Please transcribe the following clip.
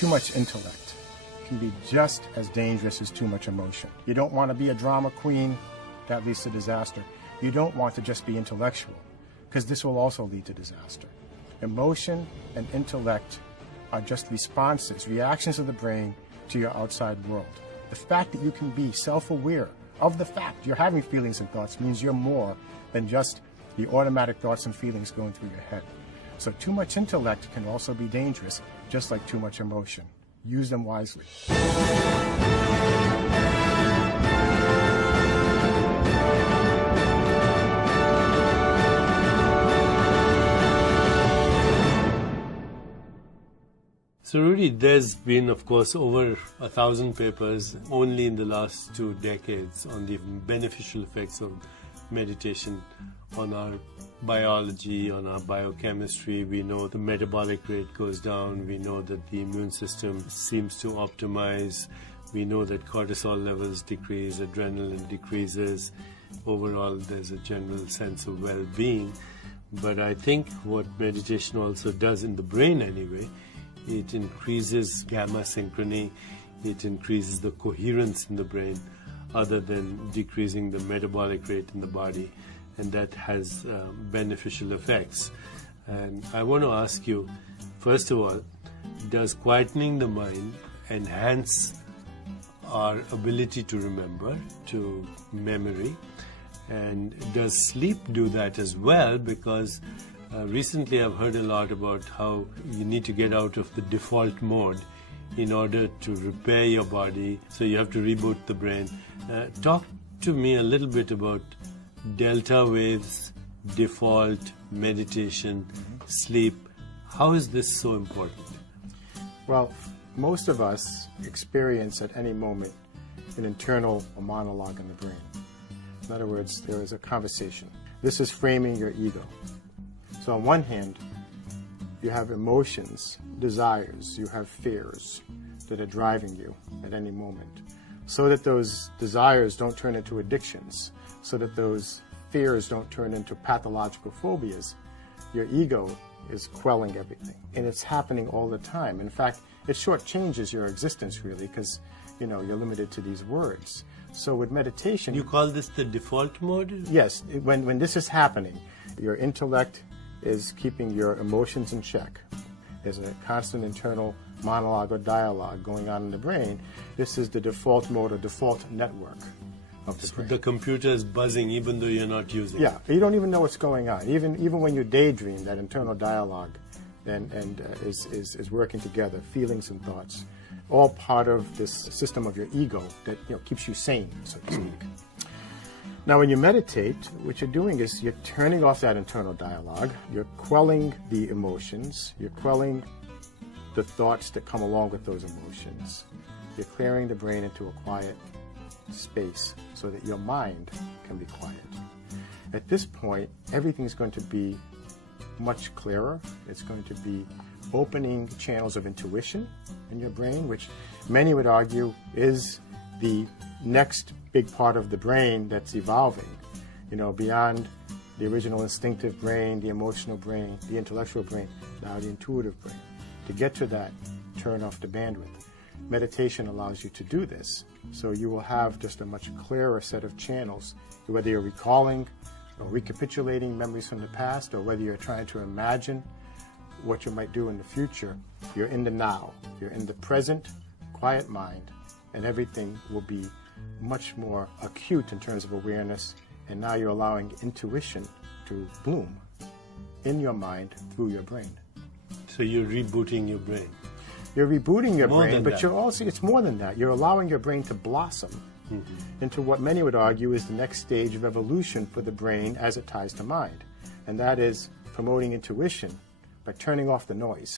too much intellect can be just as dangerous as too much emotion. You don't want to be a drama queen, that leads to disaster. You don't want to just be intellectual, because this will also lead to disaster. Emotion and intellect are just responses, reactions of the brain to your outside world. The fact that you can be self-aware of the fact you're having feelings and thoughts means you're more than just the automatic thoughts and feelings going through your head. So too much intellect can also be dangerous, just like too much emotion. Use them wisely. So Rudy, there's been, of course, over 1,000 papers only in the last 2 decades on the beneficial effects of meditation on our biology, on our biochemistry. We know the metabolic rate goes down. We know that the immune system seems to optimize. We know that cortisol levels decrease, adrenaline decreases. Overall, there's a general sense of well-being. But I think what meditation also does in the brain anyway, it increases gamma synchrony, it increases the coherence in the brain, other than decreasing the metabolic rate in the body, and that has beneficial effects. And I want to ask you, first of all, does quietening the mind enhance our ability to remember, to memory? And does sleep do that as well? Because recently I've heard a lot about how you need to get out of the default mode in order to repair your body, so you have to reboot the brain. Talk to me a little bit about delta waves, default, meditation, sleep. How is this so important? Well, most of us experience at any moment an internal monologue in the brain. In other words, there is a conversation. This is framing your ego. So on one hand, you have emotions, desires, you have fears that are driving you at any moment, so that those desires don't turn into addictions, so that those fears don't turn into pathological phobias. Your ego is quelling everything, and it's happening all the time. In fact, it shortchanges your existence really, because you're limited to these words. So with meditation, you call this the default mode? Yes. When this is happening, your intellect is keeping your emotions in check. There's a constant internal monologue or dialogue going on in the brain. This is the default mode or default network of the brain. The computer is buzzing even though you're not using it. Yeah, you don't even know what's going on. Even when you daydream, that internal dialogue is working together, feelings and thoughts, all part of this system of your ego that keeps you sane, so to speak. Now, when you meditate, what you're doing is you're turning off that internal dialogue, you're quelling the emotions, you're quelling the thoughts that come along with those emotions. You're clearing the brain into a quiet space so that your mind can be quiet. At this point, everything's going to be much clearer. It's going to be opening channels of intuition in your brain, which many would argue is the next big part of the brain that's evolving, beyond the original instinctive brain, the emotional brain, the intellectual brain, now the intuitive brain. To get to that, turn off the bandwidth. Meditation allows you to do this, so you will have just a much clearer set of channels, whether you're recalling or recapitulating memories from the past, or whether you're trying to imagine what you might do in the future. You're in the now, you're in the present, quiet mind, and everything will be much more acute in terms of awareness, and now you're allowing intuition to bloom in your mind through your brain. So you're rebooting your brain. You're rebooting your brain, but that. you're also, it's more than that. You're allowing your brain to blossom into what many would argue is the next stage of evolution for the brain as it ties to mind. And that is promoting intuition by turning off the noise.